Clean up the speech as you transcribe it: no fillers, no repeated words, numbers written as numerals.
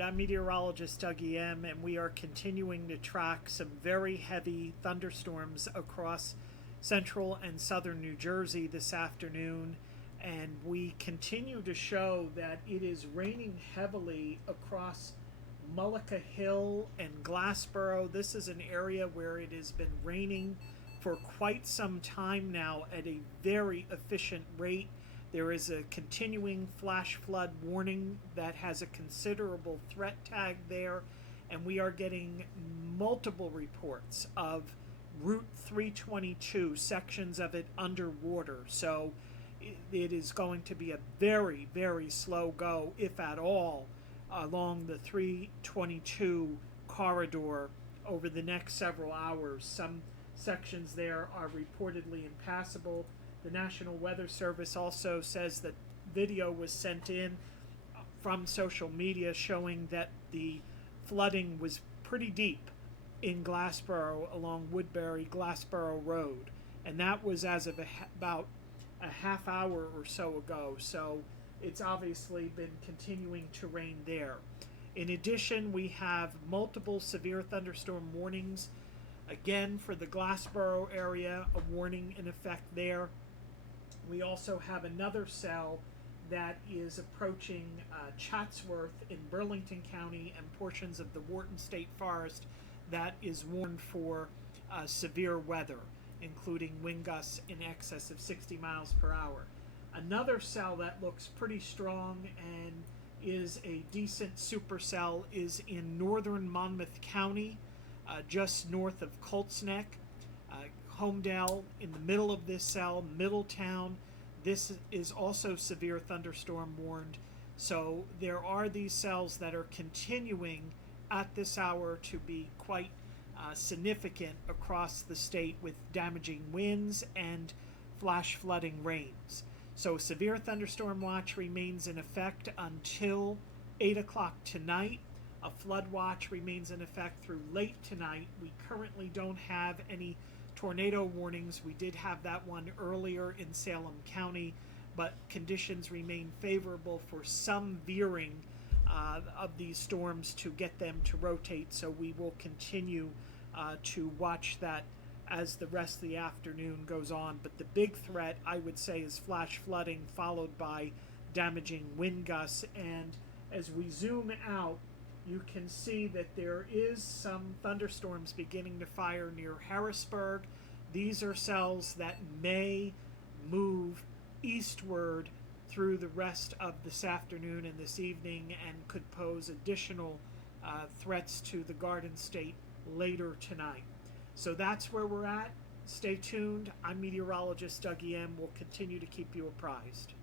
right, I'm meteorologist Doug EM, and we are continuing to track some very heavy thunderstorms across central and southern New Jersey this afternoon. And we continue to show that it is raining heavily across Mullica Hill and Glassboro. This is an area where it has been raining for quite some time now at a very efficient rate. There is a continuing flash flood warning that has a considerable threat tag there, and we are getting multiple reports of Route 322, sections of it underwater. So it is going to be a very, very slow go, if at all, along the 322 corridor over the next several hours. Some sections there are reportedly impassable. The National Weather Service also says that video was sent in from social media showing that the flooding was pretty deep in Glassboro along Woodbury-Glassboro Road. And that was as of about a half hour or so ago. So it's obviously been continuing to rain there. In addition, we have multiple severe thunderstorm warnings. Again, for the Glassboro area, a warning in effect there. We also have another cell that is approaching Chatsworth in Burlington County and portions of the Wharton State Forest that is warned for severe weather, including wind gusts in excess of 60 miles per hour. Another cell that looks pretty strong and is a decent supercell is in northern Monmouth County, just north of Colts Neck. Homedale in the middle of this cell, Middletown. This is also severe thunderstorm warned. So there are these cells that are continuing at this hour to be quite significant across the state with damaging winds and flash flooding rains. So severe thunderstorm watch remains in effect until 8 o'clock tonight. A flood watch remains in effect through late tonight. We currently don't have any tornado warnings. We did have that one earlier in Salem County, but conditions remain favorable for some veering of these storms to get them to rotate. So we will continue to watch that as the rest of the afternoon goes on. But the big threat, I would say, is flash flooding, followed by damaging wind gusts. And as we zoom out, you can see that there is some thunderstorms beginning to fire near Harrisburg. These are cells that may move eastward through the rest of this afternoon and this evening and could pose additional threats to the Garden State later tonight. So that's where we're at. Stay tuned. I'm meteorologist Doug EM. We'll continue to keep you apprised.